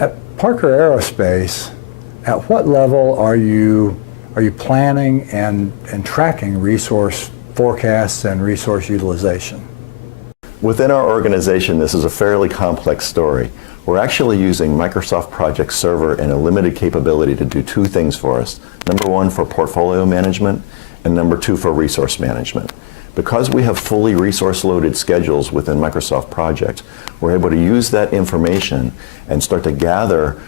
At Parker Aerospace, at what level are you planning and tracking resource forecasts and resource utilization? Within our organization, this is a fairly complex story. We're actually using Microsoft Project Server and a limited capability to do two things for us. Number one, for portfolio management, and number two, for resource management. Because we have fully resource-loaded schedules within Microsoft Project, we're able to use that information and start to gather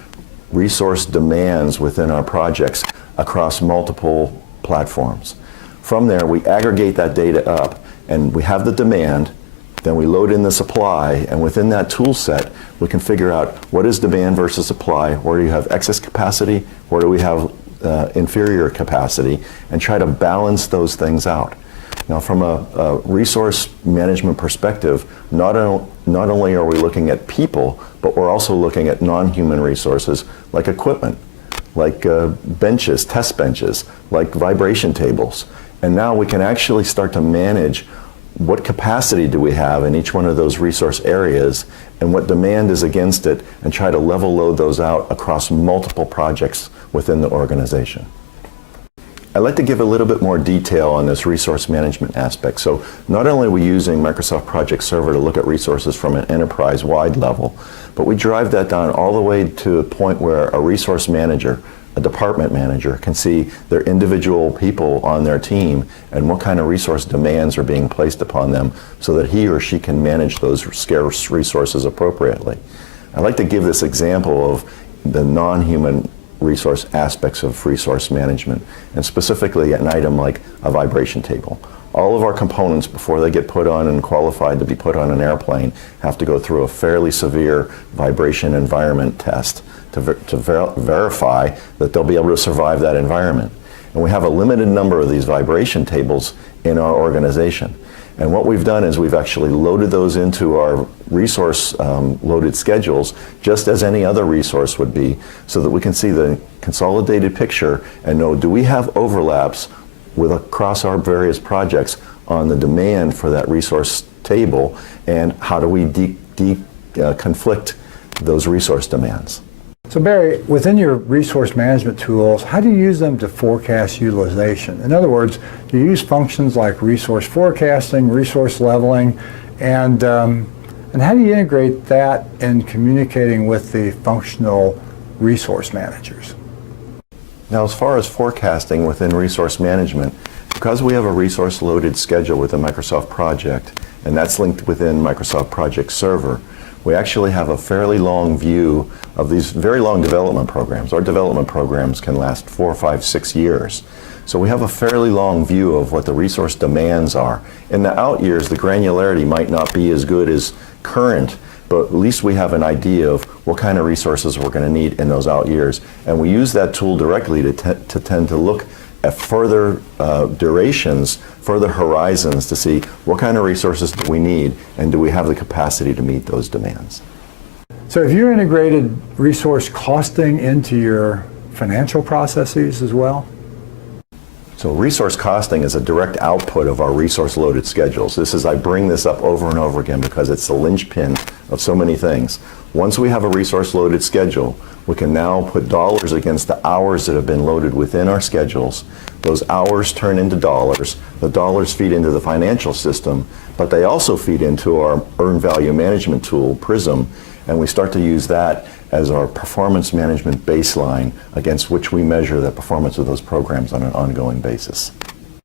resource demands within our projects across multiple platforms. From there, we aggregate that data up, and we have the demand, then we load in the supply, and within that tool set, we can figure out what is demand versus supply, where do you have excess capacity, where do we have inferior capacity, and try to balance those things out. Now, from a resource management perspective, not only are we looking at people, but we're also looking at non-human resources like equipment, like benches, test benches, like vibration tables. And now we can actually start to manage what capacity do we have in each one of those resource areas and what demand is against it, and try to level load those out across multiple projects within the organization. I'd like to give a little bit more detail on this resource management aspect. So not only are we using Microsoft Project Server to look at resources from an enterprise-wide level, but we drive that down all the way to a point where a resource manager, a department manager, can see their individual people on their team and what kind of resource demands are being placed upon them so that he or she can manage those scarce resources appropriately. I'd like to give this example of the non-human resource aspects of resource management, and specifically an item like a vibration table. All of our components, before they get put on and qualified to be put on an airplane, have to go through a fairly severe vibration environment test to verify that they'll be able to survive that environment. And we have a limited number of these vibration tables in our organization. And what we've done is we've actually loaded those into our resource loaded schedules just as any other resource would be, so that we can see the consolidated picture and know, do we have overlaps across our various projects on the demand for that resource table, and how do we conflict those resource demands. So Barry, within your resource management tools, how do you use them to forecast utilization? In other words, do you use functions like resource forecasting, resource leveling, and how do you integrate that in communicating with the functional resource managers? Now, as far as forecasting within resource management, because we have a resource-loaded schedule within Microsoft Project, and that's linked within Microsoft Project Server, we actually have a fairly long view of these very long development programs. Our development programs can last 4, 5, 6 years. So we have a fairly long view of what the resource demands are. In the out years, the granularity might not be as good as current, but at least we have an idea of what kind of resources we're going to need in those out years. And we use that tool directly to tend to look at further durations, further horizons, to see what kind of resources do we need, and do we have the capacity to meet those demands. So have you integrated resource costing into your financial processes as well? So resource costing is a direct output of our resource-loaded schedules. I bring this up over and over again because it's the linchpin of so many things. Once we have a resource-loaded schedule, we can now put dollars against the hours that have been loaded within our schedules. Those hours turn into dollars. The dollars feed into the financial system, but they also feed into our earned value management tool, Prism, and we start to use that as our performance management baseline against which we measure the performance of those programs on an ongoing basis.